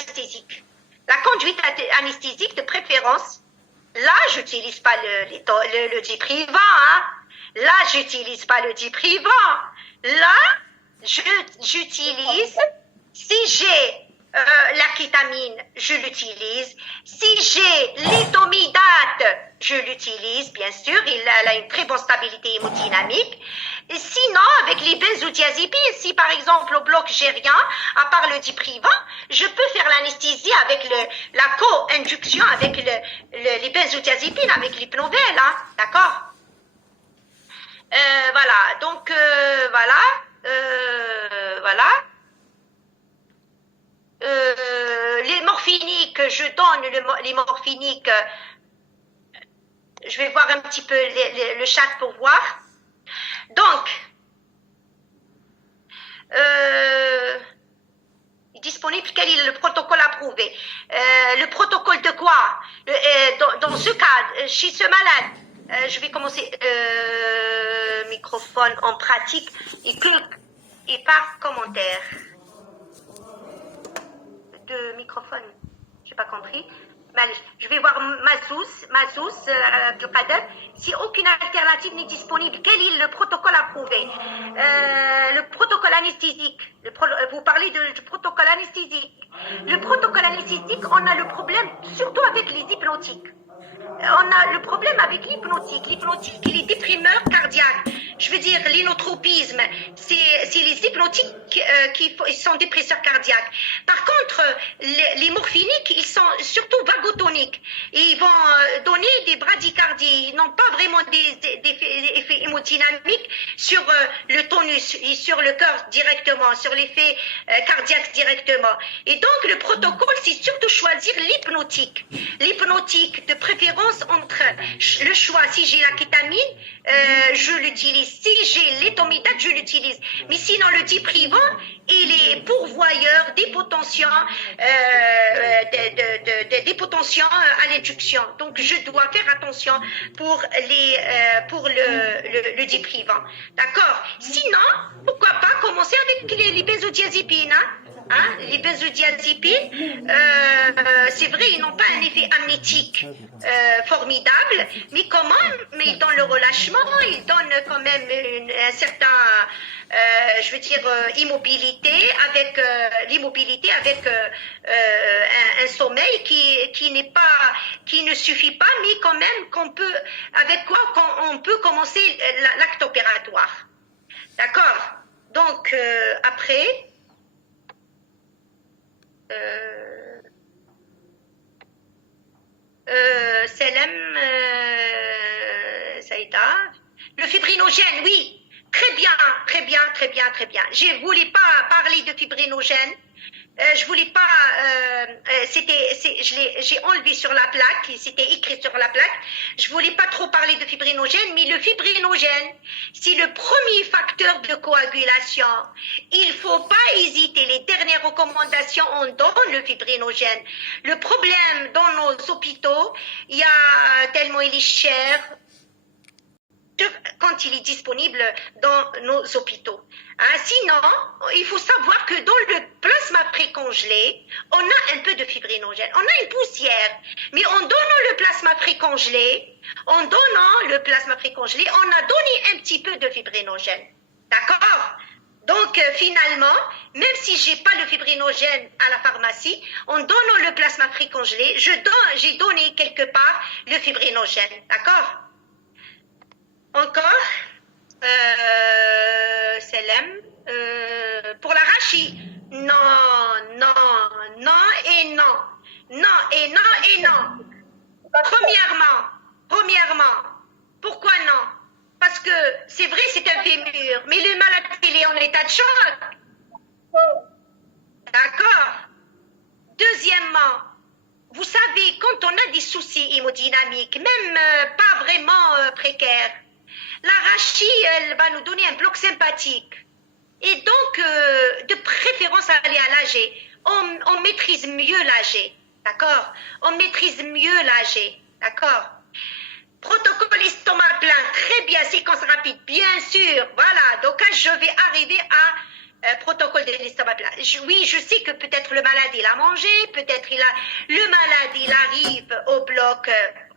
anesthésique. La conduite anesthésique de préférence, là, j'utilise pas le diprivant, hein. Là, j'utilise pas le diprivant. Là, j'utilise, si j'ai la kétamine, je l'utilise. Si j'ai l'étomidate, je l'utilise, bien sûr, elle a une très bonne stabilité hémodynamique. Et sinon, avec les benzodiazépines, si par exemple au bloc j'ai rien, à part le diprivant, je peux faire l'anesthésie avec la co-induction avec les benzodiazépines, avec l'hypnovel, hein, d'accord? Voilà, donc voilà. Les morphiniques, je donne les morphiniques. Je vais voir un petit peu le chat pour voir. Donc, disponible, quel est le protocole approuvé? Le protocole de quoi? Dans ce cas, chez ce malade, je vais commencer microphone en pratique et par commentaire. De microphone, j'ai pas compris. Je vais voir Mazous, Abdelkader. Si aucune alternative n'est disponible, quel est le protocole approuvé? Le protocole anesthésique. Vous parlez du protocole anesthésique. Le protocole anesthésique, on a le problème surtout avec les hypnotiques. On a le problème avec l'hypnotique. L'hypnotique, il est déprimeur cardiaque. Je veux dire, l'inotropisme, c'est les hypnotiques qui sont dépresseurs cardiaques. Par contre, les morphiniques, ils sont surtout vagotoniques. Ils vont donner des bradycardies. Ils n'ont pas vraiment des effets hémodynamiques sur le tonus et sur le cœur directement, sur l'effet cardiaque directement. Et donc, le protocole, c'est surtout choisir l'hypnotique. L'hypnotique, de préférence entre le choix, si j'ai la kétamine, je l'utilise. Si j'ai l'étomidate, je l'utilise. Mais sinon, le diprivant, il est pourvoyeur des potentiants, à l'induction. Donc, je dois faire attention pour le diprivant. D'accord? Sinon, pourquoi pas commencer avec les benzodiazépines, hein? Les benzodiazépines, c'est vrai, ils n'ont pas un effet amnétique formidable, mais mais ils donnent le relâchement, ils donnent quand même un certain, je veux dire, immobilité avec l'immobilité avec un sommeil qui ne suffit pas, mais quand même avec quoi on peut commencer l'acte opératoire. D'accord? Donc après. Selem Saïda. Le fibrinogène, oui. Très bien, très bien, très bien, très bien. Je ne voulais pas parler de fibrinogène. Je voulais pas. J'ai enlevé sur la plaque. C'était écrit sur la plaque. Je voulais pas trop parler de fibrinogène, mais le fibrinogène, c'est le premier facteur de coagulation. Il faut pas hésiter. Les dernières recommandations, on donne le fibrinogène. Le problème dans nos hôpitaux, il y a tellement il est cher. Quand il est disponible dans nos hôpitaux. Sinon, il faut savoir que dans le plasma précongelé, on a un peu de fibrinogène. On a une poussière, mais en donnant le plasma précongelé, on a donné un petit peu de fibrinogène. D'accord? Donc, finalement, même si j'ai pas le fibrinogène à la pharmacie, en donnant le plasma précongelé, j'ai donné quelque part le fibrinogène. D'accord? Encore, Selem, pour l'arachide, non et non. Premièrement, pourquoi non? Parce que c'est vrai, c'est un fémur, mais le malade, il est en état de choc. D'accord? Deuxièmement, vous savez, quand on a des soucis hémodynamiques, même pas vraiment précaires, l'arachide, elle va nous donner un bloc sympathique. Et donc, de préférence, aller à l'AG. On maîtrise mieux l'AG. D'accord? On maîtrise mieux l'AG. D'accord? Protocole estomac plein. Très bien. Séquence rapide. Bien sûr. Voilà. Donc, je vais arriver à protocole de l'estomac plat. Oui, je sais que peut-être le malade il a mangé, peut-être le malade il arrive au bloc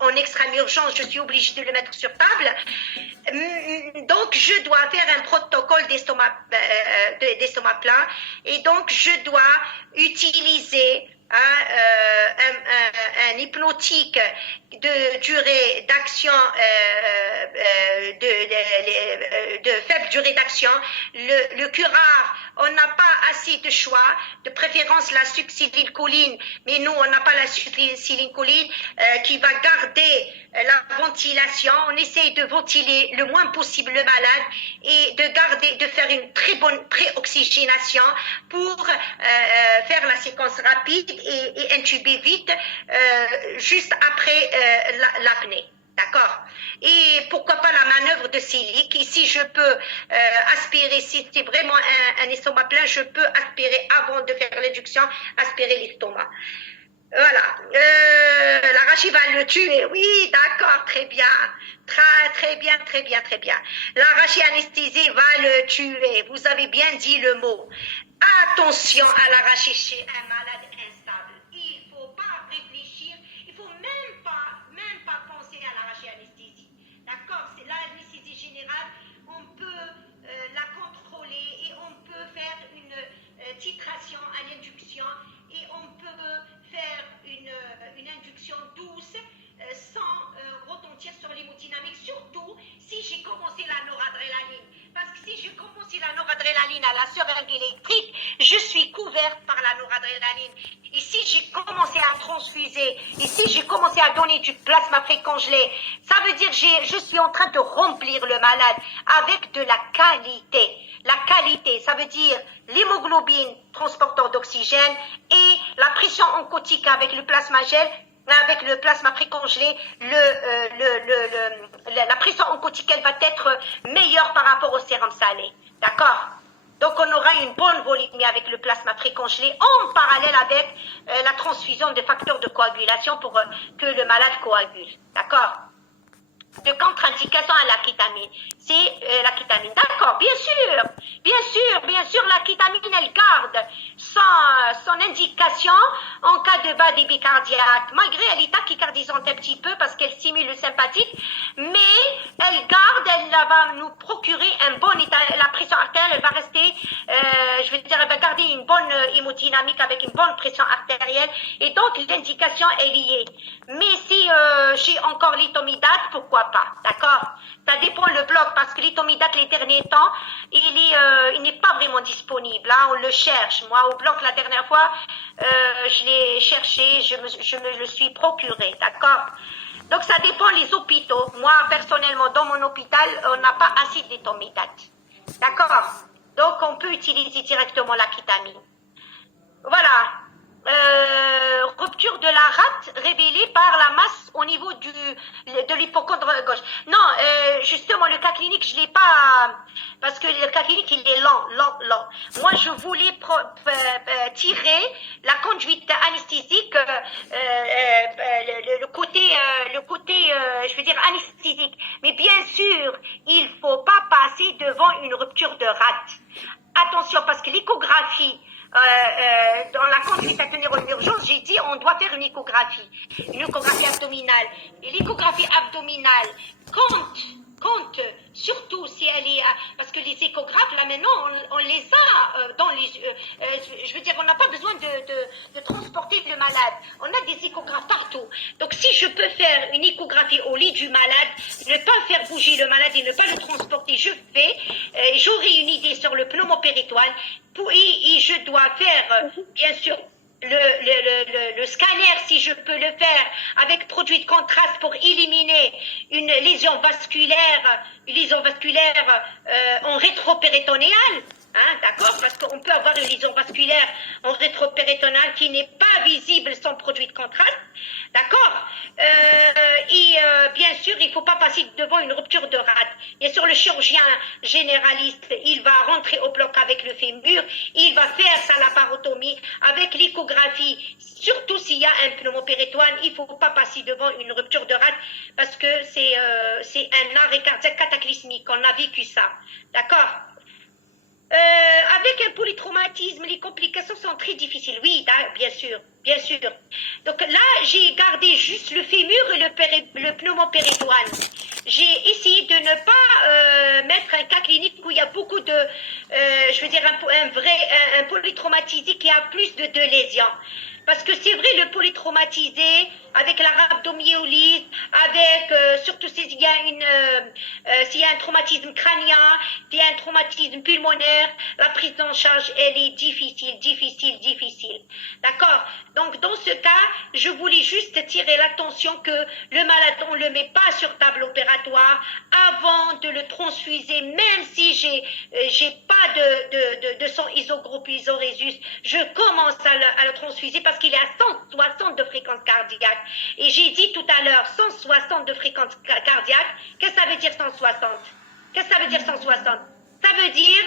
en extrême urgence, je suis obligée de le mettre sur table. Donc je dois faire un protocole d'estomac plat et donc je dois utiliser un hypnotique de durée d'action, de faible durée d'action. Le curare, on n'a pas assez de choix, de préférence la succinylcholine, mais nous, on n'a pas la succinylcholine qui va garder la ventilation. On essaye de ventiler le moins possible le malade et de faire une très bonne préoxygénation pour faire la séquence rapide et intuber vite juste après l'apnée. D'accord. Et pourquoi pas la manœuvre de Silic. Ici, je peux aspirer, si c'est vraiment un estomac plein, je peux aspirer avant de faire l'induction, aspirer l'estomac. Voilà. L'arachide va le tuer. Oui, d'accord, très bien. Très bien, très bien, très bien. L'arachide anesthésié va le tuer. Vous avez bien dit le mot. Attention à l'arachide chez un malade instable. Il ne faut pas réfléchir. Il ne faut même pas penser à l'arachide anesthésie. D'accord? C'est l'anesthésie générale. On peut la contrôler et on peut faire une titration à l'induction et on peut faire une induction douce sans retentir sur l'hémodynamique, surtout si j'ai commencé la noradrénaline. Parce que si je commence la noradrénaline à la seringue électrique, je suis couverte par la noradrénaline. Et si j'ai commencé à transfuser, et si j'ai commencé à donner du plasma précongelé, ça veut dire que je suis en train de remplir le malade avec de la qualité. La qualité, ça veut dire l'hémoglobine transporteur d'oxygène et la pression oncotique avec le plasma gel, avec le plasma précongelé, la pression oncotique elle va être meilleure par rapport au sérum salé. D'accord? Donc on aura une bonne volémie avec le plasma précongelé en parallèle avec la transfusion de facteurs de coagulation pour que le malade coagule. D'accord? De contre-indication à la kétamine, c'est la kétamine. D'accord, bien sûr, la kétamine, elle garde son indication en cas de bas débit cardiaque, malgré elle est tachycardisante un petit peu parce qu'elle stimule le sympathique, mais elle va nous procurer un bon état, la pression artérielle, elle va rester, elle va garder une bonne hémodynamique avec une bonne pression artérielle, et donc l'indication est liée. Mais si j'ai encore l'éthomidate, pourquoi pas, d'accord? Ça dépend le bloc, parce que l'éthomidate, les derniers temps, il n'est pas vraiment disponible, hein, on le cherche. Moi, au bloc, la dernière fois, je l'ai cherché, je me le suis procuré, d'accord? Donc, ça dépend les hôpitaux. Moi, personnellement, dans mon hôpital, on n'a pas assez d'éthomidate, d'accord? Donc, on peut utiliser directement la kétamine. Voilà. Rupture de la rate révélée par la masse au niveau de l'hypochondre gauche. Non, justement, le cas clinique, je ne l'ai pas, parce que le cas clinique, il est lent. Moi, je voulais tirer la conduite anesthésique, le côté, je veux dire, anesthésique. Mais bien sûr, il ne faut pas passer devant une rupture de rate. Attention, parce que l'échographie, dans la conduite à tenir en urgence, j'ai dit on doit faire une échographie abdominale. Et l'échographie abdominale compte surtout si elle est, parce que les échographes là maintenant on les a dans les, je veux dire on n'a pas besoin de transporter le malade, on a des échographes partout. Donc si je peux faire une échographie au lit du malade, ne pas faire bouger le malade et ne pas le transporter, je fais, j'aurai une idée sur le pneumopéritoine et je dois faire bien sûr le scanner, si je peux le faire avec produit de contraste pour éliminer une lésion vasculaire en rétropéritonéale. Hein, d'accord, parce qu'on peut avoir une lésion vasculaire en rétropéritonéale qui n'est pas visible sans produit de contraste, d'accord, bien sûr, il ne faut pas passer devant une rupture de rate. Bien sûr, le chirurgien généraliste, il va rentrer au bloc avec le fémur, il va faire sa laparotomie avec l'échographie, surtout s'il y a un pneumopéritoine, il ne faut pas passer devant une rupture de rate parce que c'est un arrêt cardiaque cataclysmique, on a vécu ça, d'accord. Avec un polytraumatisme, les complications sont très difficiles. Oui, bien sûr, bien sûr. Donc là, j'ai gardé juste le fémur et le pneumopéritoine. J'ai essayé de ne pas mettre un cas clinique où il y a beaucoup de, je veux dire, un polytraumatisé qui a plus de 2 lésions. Parce que c'est vrai, le polytraumatisé, avec la rhabdomyolyse, avec, surtout s'il y a s'il y a un traumatisme crânien, s'il y a un traumatisme pulmonaire, la prise en charge, elle est difficile, difficile, difficile. D'accord? Donc, dans ce cas, je voulais juste tirer l'attention que le malade, on ne le met pas sur table opératoire avant de le transfuser, même si j'ai pas de sang isogroupe isorésus, je commence à le transfuser parce qu'il est à 160 de fréquence cardiaque. Et j'ai dit tout à l'heure, 160 de fréquence cardiaque. Qu'est-ce que ça veut dire 160? Qu'est-ce que ça veut dire 160? Ça veut dire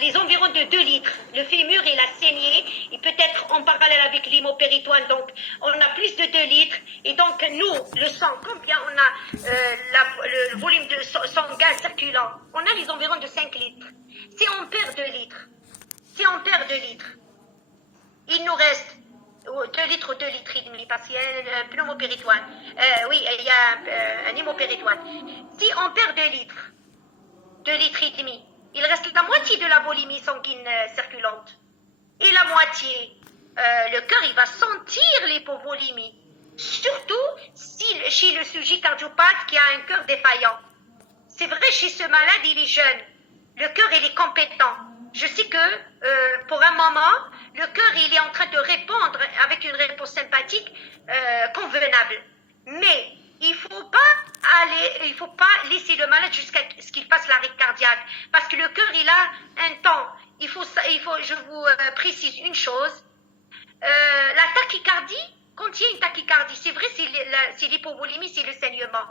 les environs de 2 litres. Le fémur, il a saigné, et peut-être en parallèle avec l'hémopéritoine, donc on a plus de 2 litres. Et donc nous, le sang, combien on a le volume de sanguin circulant? On a les environs de 5 litres. Si on perd 2 litres, si on perd 2 litres, il nous reste 2 litres ou 2 litres et demi, parce qu'il y a un pneumopéritoine. Oui, il y a un hémopéritoine. Si on perd 2 litres, 2 litres et demi, il reste la moitié de la volémie sanguine circulante. Et la moitié, le cœur, il va sentir l'hypovolémie. Surtout chez le sujet cardiopathe qui a un cœur défaillant. C'est vrai, chez ce malade, il est jeune. Le cœur, il est compétent. Je sais que pour un moment, le cœur, il est en train de répondre avec une réponse sympathique convenable. Mais il faut pas laisser le malade jusqu'à ce qu'il fasse l'arrêt cardiaque, parce que le cœur, il a un temps. Je vous précise une chose. La tachycardie contient une tachycardie. C'est vrai, c'est l'hypovolémie, c'est le saignement.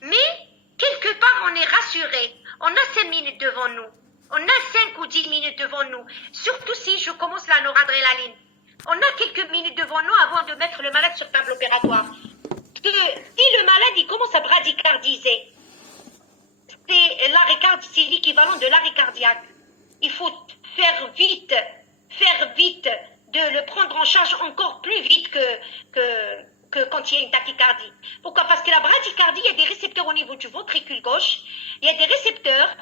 Mais quelque part, on est rassuré. On a 5 minutes devant nous. On a 5 ou 10 minutes devant nous. Surtout si je commence la noradrénaline. On a quelques minutes devant nous avant de mettre le malade sur table opératoire. Si le malade il commence à bradycardiser, c'est l'équivalent de l'arrêt cardiaque. Il faut faire vite de le prendre en charge encore plus vite que quand il y a une tachycardie. Pourquoi? Parce que la bradycardie, il y a des récepteurs au niveau du ventricule gauche, il y a des récepteurs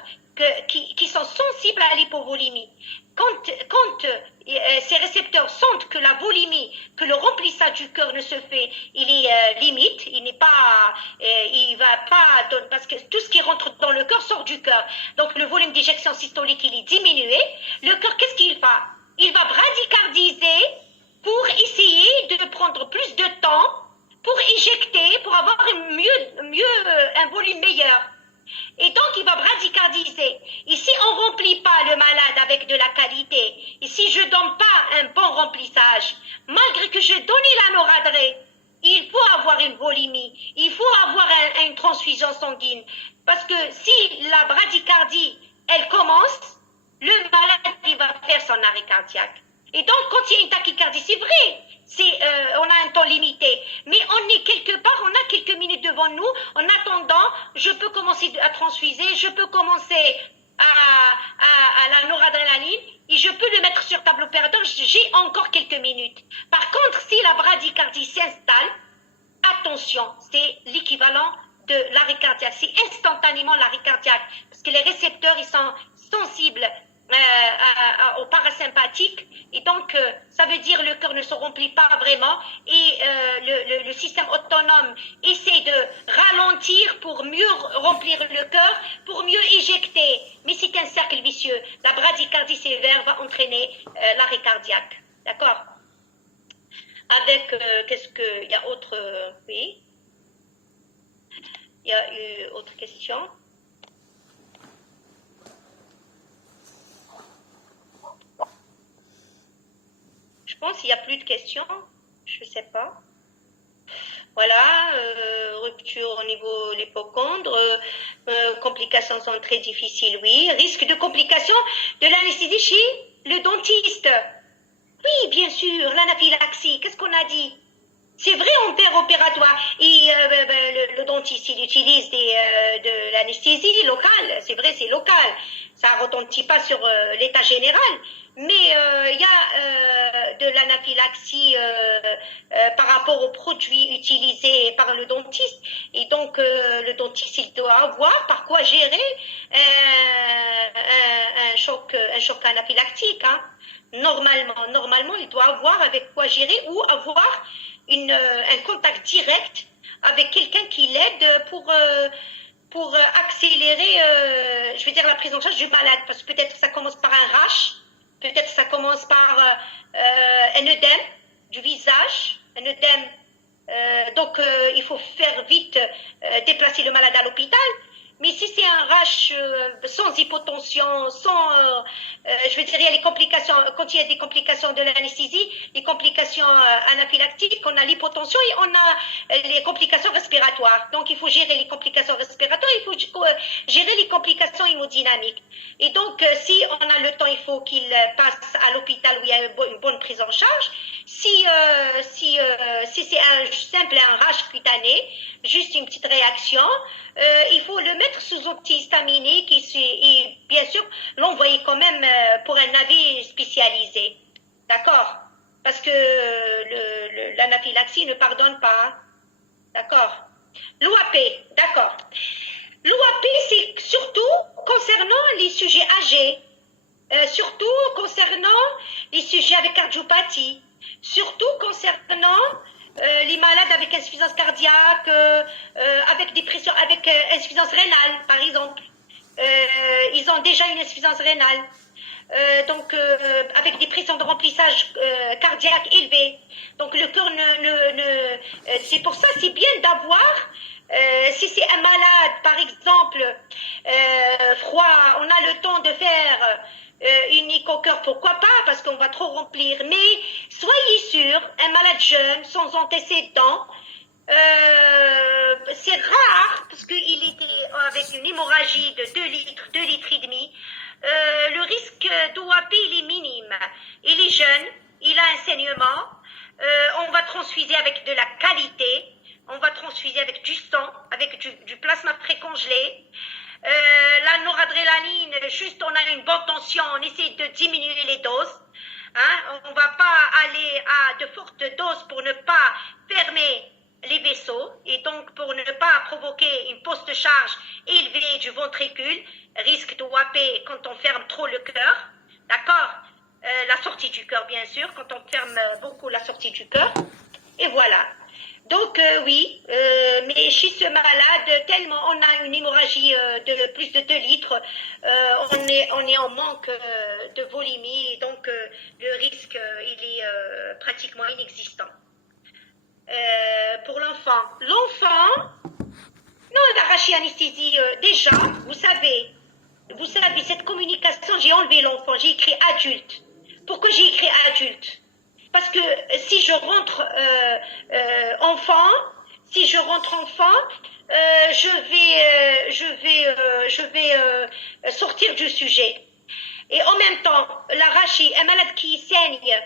qui sont sensibles à l'hypovolémie. Quand ces récepteurs sentent que la volémie, que le remplissage du cœur ne se fait, il est limite, il va pas, parce que tout ce qui rentre dans le cœur sort du cœur. Donc le volume d'éjection systolique, il est diminué. Le cœur, qu'est-ce qu'il va? Il va bradycardiser pour essayer de prendre plus de temps pour éjecter, pour avoir un volume meilleur. Et donc, il va bradycardiser. Et si on ne remplit pas le malade avec de la qualité, et si je ne donne pas un bon remplissage, malgré que je donne la noradré, il faut avoir une volémie, il faut avoir une transfusion sanguine. Parce que si la bradycardie, elle commence, le malade, il va faire son arrêt cardiaque. Et donc, quand il y a une tachycardie, c'est vrai, on a un temps limité, mais on est quelque part, on a quelques minutes devant nous. En attendant, je peux commencer à transfuser, je peux commencer à la noradrénaline et je peux le mettre sur table opératoire. J'ai encore quelques minutes. Par contre, si la bradycardie s'installe, attention, c'est l'équivalent de l'arrêt cardiaque. C'est instantanément l'arrêt cardiaque parce que les récepteurs, ils sont sensibles au parasympathique et donc ça veut dire le cœur ne se remplit pas vraiment et le système autonome essaie de ralentir pour mieux remplir le cœur, pour mieux éjecter, mais c'est un cercle vicieux. La bradycardie sévère va entraîner l'arrêt cardiaque, d'accord? Avec qu'est-ce que il y a autre oui, il y a eu autre question. Je pense qu'il n'y a plus de questions. Je ne sais pas. Voilà, rupture au niveau de l'hypocondre, complications sont très difficiles, oui. Risque de complications de l'anesthésie chez le dentiste. Oui, bien sûr, l'anaphylaxie, qu'est-ce qu'on a dit? C'est vrai en père opératoire. Et le dentiste, il utilise de l'anesthésie locale. C'est vrai, c'est local. ça ne retentit pas sur l'état général, mais il y a de l'anaphylaxie par rapport aux produits utilisés par le dentiste. Et donc, le dentiste, il doit avoir par quoi gérer un choc anaphylactique. Hein. Normalement, il doit avoir avec quoi gérer ou avoir un contact direct avec quelqu'un qui l'aide pour accélérer, je veux dire, la prise en charge du malade. Parce que peut-être ça commence par un rash, peut-être ça commence par un œdème du visage, un œdème. Donc, il faut faire vite déplacer le malade à l'hôpital. Mais si c'est un rash sans hypotension, je veux dire, il y a les complications, quand il y a des complications de l'anesthésie, les complications anaphylactiques, on a l'hypotension et on a les complications respiratoires. Donc, il faut gérer les complications respiratoires, il faut gérer les complications hémodynamiques. Et donc, si on a le temps, il faut qu'il passe à l'hôpital où il y a une bonne prise en charge. Si c'est un rash cutané, juste une petite réaction, il faut le mettre sous antihistaminique et bien sûr l'envoyer quand même pour un avis spécialisé. D'accord? Parce que l'anaphylaxie ne pardonne pas. D'accord? L'OAP, d'accord. L'OAP, c'est surtout concernant les sujets âgés, surtout concernant les sujets avec cardiopathie, surtout concernant les malades avec insuffisance cardiaque, avec dépression, avec insuffisance rénale, par exemple. Ils ont déjà une insuffisance rénale. Donc, avec des pressions de remplissage cardiaque élevées. Donc, le cœur c'est pour ça, c'est bien d'avoir, si c'est un malade, par exemple, froid, on a le temps de faire une écho-cœur, pourquoi pas, parce qu'on va trop remplir. Mais soyez sûr, un malade jeune, sans antécédents, c'est rare, parce qu'il était avec une hémorragie de 2 litres et demi. Le risque d'OAP, il est minime. Il est jeune, il a un saignement, on va transfuser avec de la qualité, on va transfuser avec du sang, avec du plasma précongelé. La noradrénaline, juste on a une bonne tension, on essaie de diminuer les doses. Hein, on ne va pas aller à de fortes doses pour ne pas fermer les vaisseaux et donc pour ne pas provoquer une post-charge élevée du ventricule, risque d'OAP quand on ferme trop le cœur, d'accord, la sortie du cœur bien sûr, quand on ferme beaucoup la sortie du cœur, et voilà. Donc oui, mais chez ce malade, tellement on a une hémorragie de plus de 2 litres, on est en manque de volémie, et donc le risque il est pratiquement inexistant. Pour l'enfant. L'enfant, non, l'arraché-anesthésie, déjà, vous savez, cette communication, j'ai enlevé l'enfant, j'ai écrit adulte. Pourquoi j'ai écrit adulte? Parce que si je rentre enfant, je vais sortir du sujet. Et en même temps, l'arraché, un malade qui saigne,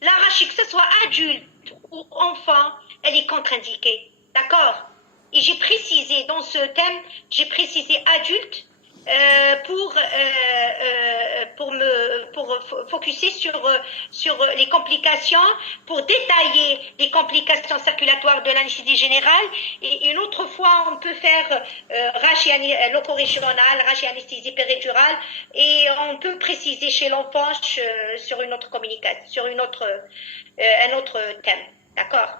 l'arraché, que ce soit adulte ou enfant, elle est contre-indiquée. D'accord? Et j'ai précisé dans ce thème, j'ai précisé adulte pour focuser sur les complications, pour détailler les complications circulatoires de l'anesthésie générale. Et une autre fois, on peut faire loco-régional, anesthésie péridurale, et on peut préciser chez l'enfant sur une autre communication, sur un autre thème. D'accord?